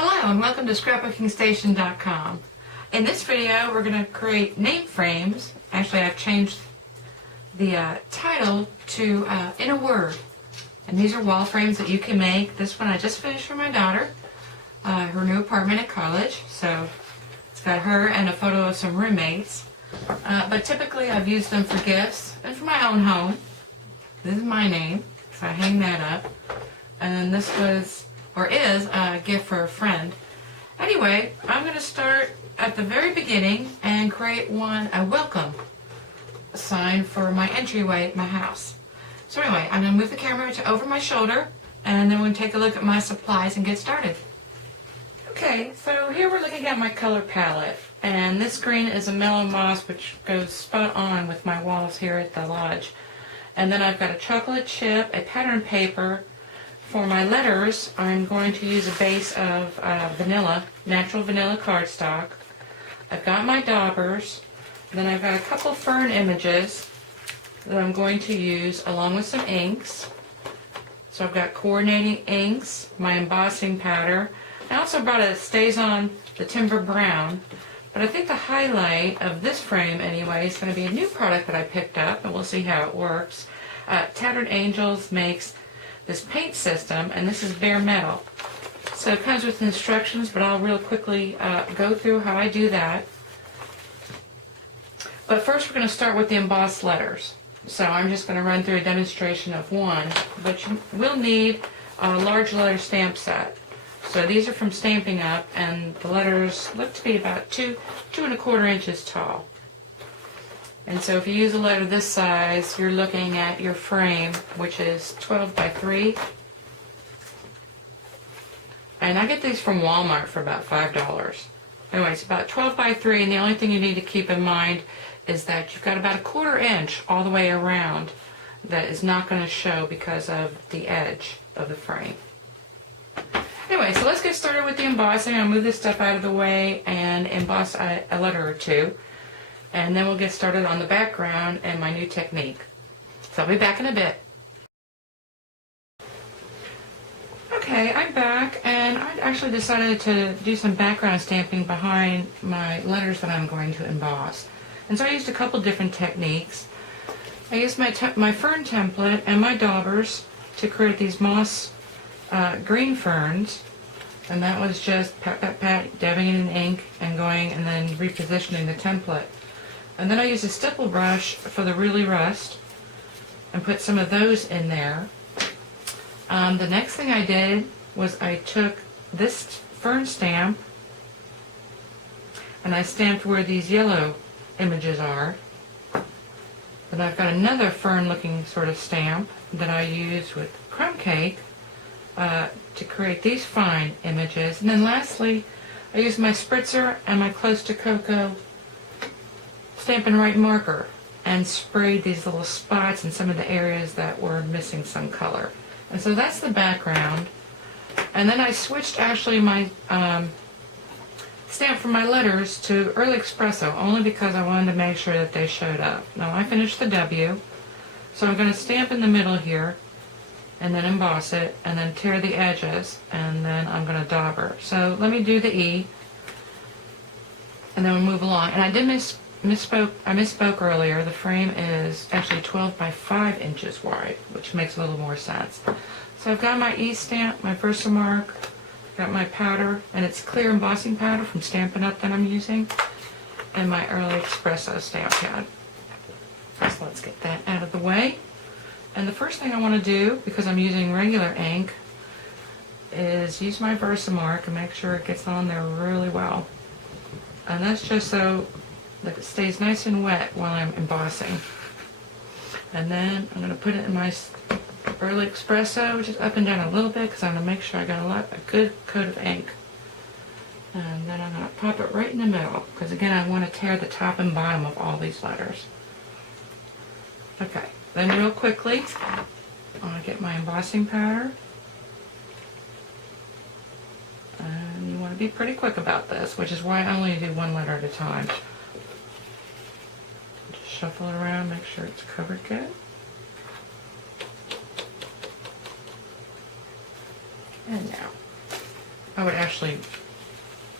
Hello and welcome to scrapbookingstation.com. In this video we're going to create name frames. Actually, I've changed the title to In a Word. And these are wall frames that you can make. This one I just finished for my daughter, her new apartment at college. So it's got her and a photo of some roommates. But typically I've used them for gifts and for my own home. This is my name, so I hang that up. And then this was, or is, a gift for a friend. Anyway, I'm going to start at the very beginning and create a welcome sign for my entryway at my house. So anyway, I'm going to move the camera to over my shoulder, and then we'll take a look at my supplies and get started. Okay, so here we're looking at my color palette, and this green is a mellow moss, which goes spot on with my walls here at the lodge. And then I've got a chocolate chip, a pattern paper. For my letters, I'm going to use a base of vanilla, natural vanilla cardstock. I've got my daubers. Then I've got a couple fern images that I'm going to use along with some inks. So I've got coordinating inks, my embossing powder. I also brought a Stays On the Timber Brown. But I think the highlight of this frame anyway is going to be a new product that I picked up, and we'll see how it works. Tattered Angels makes this paint system, and this is bare metal. So it comes with instructions, but I'll real quickly go through how I do that. But first we're going to start with the embossed letters. So I'm just going to run through a demonstration of one, but you will need a large letter stamp set. So these are from Stampin' Up, and the letters look to be about 2.25 inches tall. And so if you use a letter this size, you're looking at your frame, which is 12 by 3. And I get these from Walmart for about $5. Anyway, it's about 12 by 3, and the only thing you need to keep in mind is that you've got about 1/4 inch all the way around that is not going to show because of the edge of the frame. Anyway, so let's get started with the embossing. I'll move this stuff out of the way and emboss a letter or two. And then we'll get started on the background and my new technique. So I'll be back in a bit. Okay, I'm back, and I actually decided to do some background stamping behind my letters that I'm going to emboss. And so I used a couple different techniques. I used my fern template and my daubers to create these moss green ferns. And that was just pat, dabbing it in ink and going and then repositioning the template. And then I used a stipple brush for the really rust and put some of those in there. The next thing I did was I took this fern stamp and I stamped where these yellow images are. Then I've got another fern looking sort of stamp that I used with crumb cake to create these fine images. And then lastly, I used my spritzer and my Close to Cocoa Stampin' Right marker and sprayed these little spots in some of the areas that were missing some color. And so that's the background. And then I switched actually my stamp from my letters to Early Espresso, only because I wanted to make sure that they showed up. Now I finished the W, so I'm going to stamp in the middle here and then emboss it and then tear the edges, and then I'm going to dauber. So let me do the E and then we'll move along. And I did misspoke earlier. The frame is actually 12 by 5 inches wide, which makes a little more sense. So I've got my E stamp, my Versamark, got my powder, and it's clear embossing powder from Stampin' Up that I'm using, and my Early Espresso stamp pad. So let's get that out of the way. And the first thing I want to do, because I'm using regular ink, is use my Versamark and make sure it gets on there really well. And that's just so that it stays nice and wet while I'm embossing. And then I'm going to put it in my Early Espresso, just up and down a little bit, because I'm going to make sure I got a good coat of ink. And then I'm going to pop it right in the middle, because again I want to tear the top and bottom of all these letters. Okay, then real quickly, I'm going to get my embossing powder. And you want to be pretty quick about this, which is why I only do one letter at a time. Shuffle it around, make sure it's covered good. And now I would actually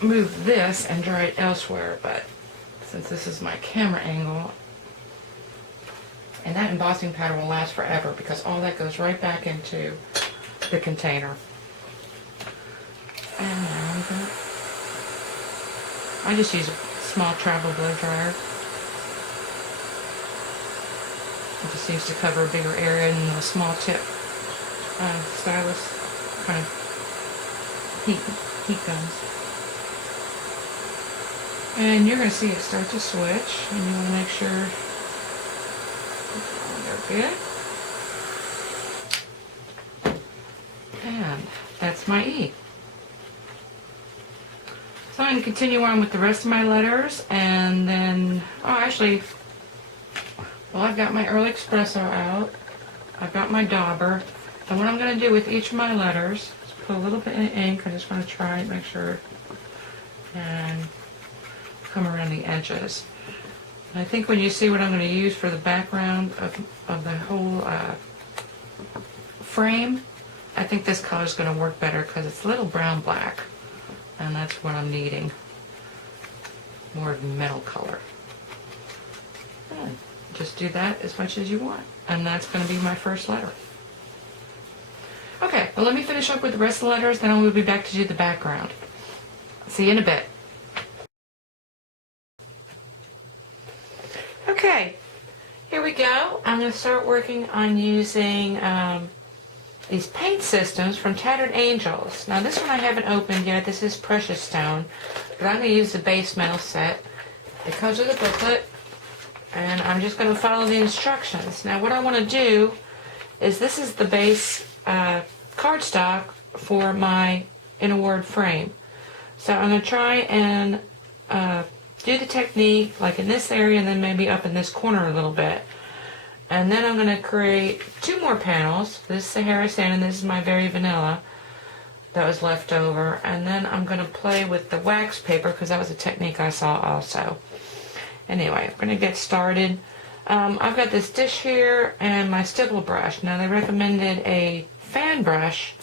move this and dry it elsewhere, but since this is my camera angle, and that embossing powder will last forever because all that goes right back into the container. And now I just use a small travel blow dryer. It just seems to cover a bigger area than the small tip stylus kind of heat guns. And you're going to see it start to switch, and you want to make sure they're good. And that's my E. So I'm going to continue on with the rest of my letters, and then, well, I've got my Early Espresso out. I've got my dauber. And what I'm going to do with each of my letters is put a little bit in ink. I just want to try and make sure, and come around the edges. And I think when you see what I'm going to use for the background of the whole frame, I think this color is going to work better because it's a little brown black, and that's what I'm needing. More of a metal color. And just do that as much as you want, and that's going to be my first letter. Okay, well, let me finish up with the rest of the letters, then I will be back to do the background. See you in a bit. Okay, here we go. I'm going to start working on using these paint systems from Tattered Angels. Now this one I haven't opened yet. This is Precious Stone, but I'm going to use the base metal set. It comes with a booklet, and I'm just going to follow the instructions. Now what I want to do is, this is the base cardstock for my In a Word frame. So I'm going to try and do the technique like in this area and then maybe up in this corner a little bit. And then I'm going to create 2 more panels. This is Sahara Sand, and this is my Very Vanilla that was left over. And then I'm going to play with the wax paper because that was a technique I saw also. Anyway, I'm going to get started. I've got this dish here and my stipple brush. Now they recommended a fan brush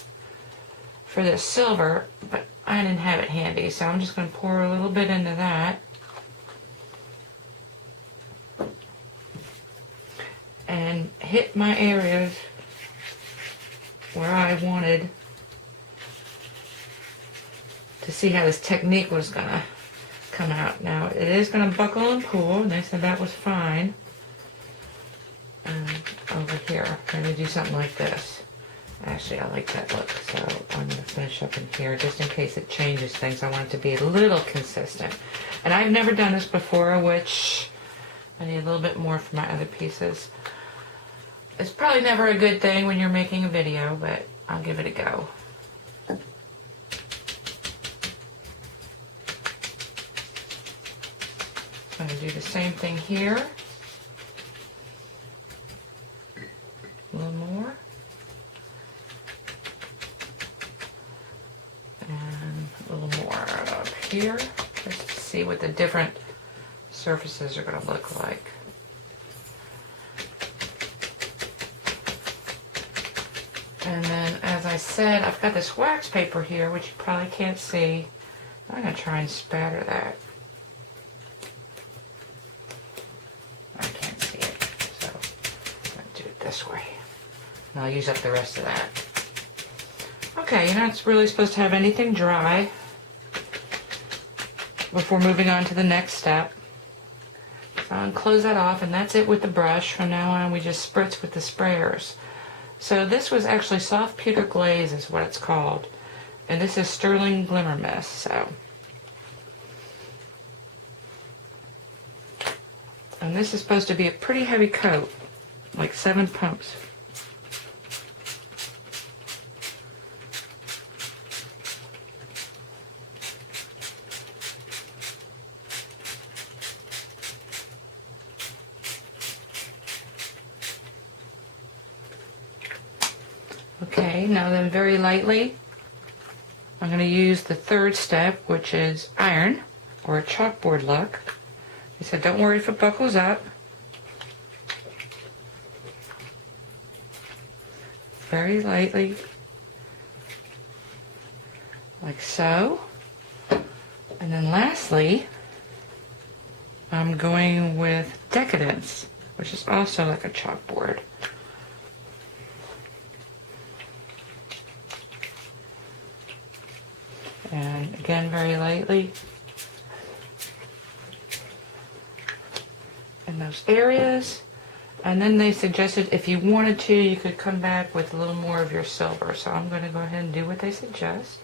for this silver, but I didn't have it handy, so I'm just going to pour a little bit into that. And hit my areas where I wanted to see how this technique was going to come out. Now it is going to buckle and pull, and they said that was fine. Over here, I'm going to do something like this. Actually, I like that look, so I'm going to finish up in here just in case it changes things. I want it to be a little consistent. And I've never done this before, which I need a little bit more for my other pieces. It's probably never a good thing when you're making a video, but I'll give it a go. I'm going to do the same thing here. A little more. And a little more up here, just to see what the different surfaces are going to look like. And then, as I said, I've got this wax paper here, which you probably can't see. I'm going to try and spatter that. I can't see it, so I'm going to do it this way. And I'll use up the rest of that. Okay, you're not really supposed to have anything dry before moving on to the next step. So I'll close that off, and that's it with the brush. From now on, we just spritz with the sprayers. So this was actually Soft Pewter Glaze is what it's called. And this is Sterling Glimmer Mist, so. And this is supposed to be a pretty heavy coat, like 7 pumps. Okay, now then very lightly, I'm going to use the third step, which is iron, or a chalkboard look. He said, don't worry if it buckles up. Very lightly, like so. And then lastly, I'm going with Decadence, which is also like a chalkboard. And again, very lightly in those areas. And then they suggested if you wanted to, you could come back with a little more of your silver. So I'm going to go ahead and do what they suggest.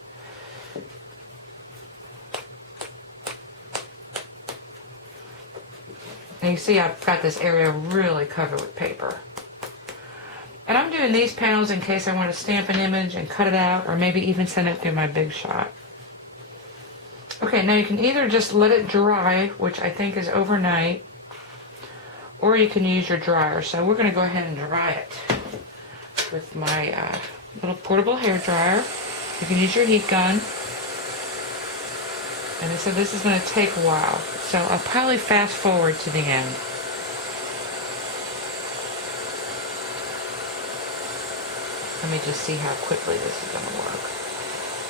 And you see I've got this area really covered with paper. And I'm doing these panels in case I want to stamp an image and cut it out, or maybe even send it through my Big Shot. Okay, now you can either just let it dry, which I think is overnight, or you can use your dryer. So we're going to go ahead and dry it with my little portable hair dryer. You can use your heat gun. And they said this is going to take a while, so I'll probably fast forward to the end. Let me just see how quickly this is going to work.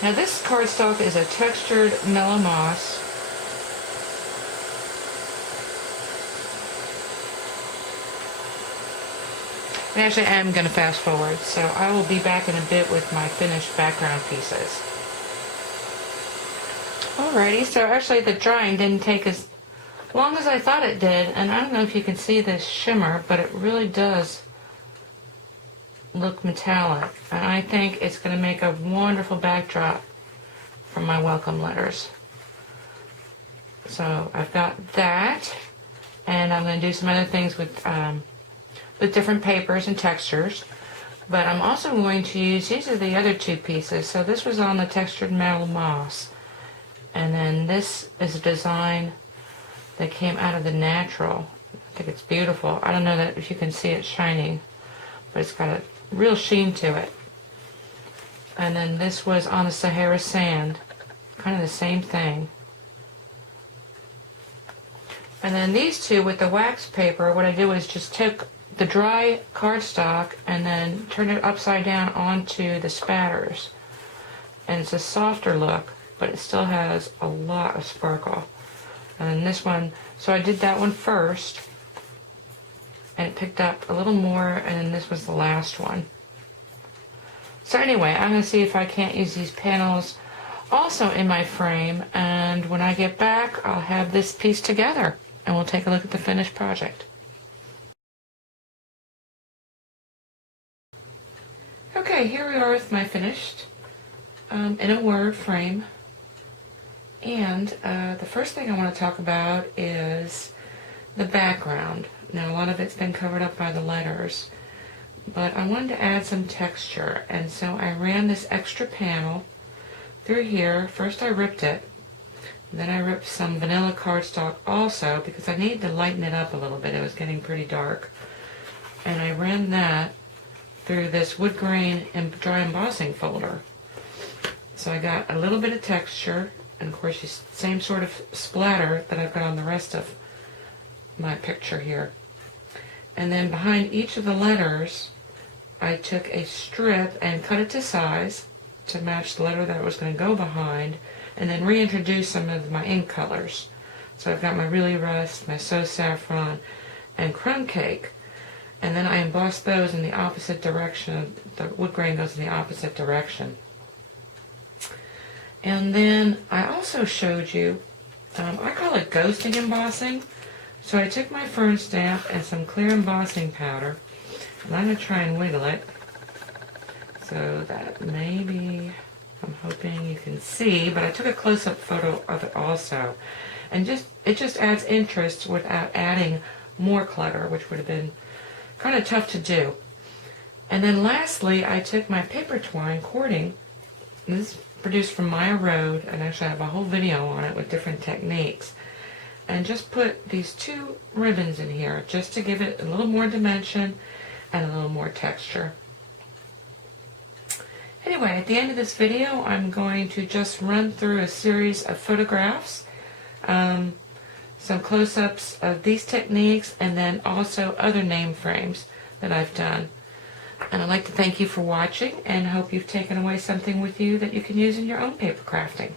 Now this cardstock is a textured mellow moss. And actually I am going to fast forward, so I will be back in a bit with my finished background pieces. Alrighty, so actually the drying didn't take as long as I thought it did, and I don't know if you can see this shimmer, but it really does look metallic, and I think it's going to make a wonderful backdrop for my welcome letters. So I've got that, and I'm going to do some other things with different papers and textures, but I'm also going to use, these are the other two pieces. So this was on the textured metal moss. And then this is a design that came out of the natural. I think it's beautiful. I don't know that if you can see it shining, but it's got a real sheen to it. And then this was on the Sahara sand, kind of the same thing. And then these two with the wax paper, what I did was just took the dry cardstock and then turned it upside down onto the spatters. And it's a softer look, but it still has a lot of sparkle. And then this one, so I did that one first, and it picked up a little more, and then this was the last one. So anyway, I'm going to see if I can't use these panels also in my frame, and when I get back, I'll have this piece together, and we'll take a look at the finished project. Okay, here we are with my finished in a word frame. And the first thing I want to talk about is the background. Now, a lot of it's been covered up by the letters, but I wanted to add some texture, and so I ran this extra panel through here. First I ripped it, then I ripped some vanilla cardstock also because I needed to lighten it up a little bit. It was getting pretty dark. And I ran that through this wood grain and dry embossing folder. So I got a little bit of texture, and of course the same sort of splatter that I've got on the rest of my picture here. And then behind each of the letters I took a strip and cut it to size to match the letter that I was going to go behind, and then reintroduce some of my ink colors. So I've got my Really Rust, my So Saffron, and Crumb Cake. And then I embossed those in the opposite direction. The wood grain goes in the opposite direction. And then I also showed you, I call it ghosting embossing. So I took my fern stamp and some clear embossing powder, and I'm going to try and wiggle it so that maybe, I'm hoping you can see, but I took a close-up photo of it also. And it just adds interest without adding more clutter, which would have been kind of tough to do. And then lastly, I took my paper twine cording, and this is produced from Maya Road, and actually I have a whole video on it with different techniques, and just put these two ribbons in here just to give it a little more dimension and a little more texture. Anyway, at the end of this video, I'm going to just run through a series of photographs, some close-ups of these techniques, and then also other name frames that I've done. And I'd like to thank you for watching and hope you've taken away something with you that you can use in your own paper crafting.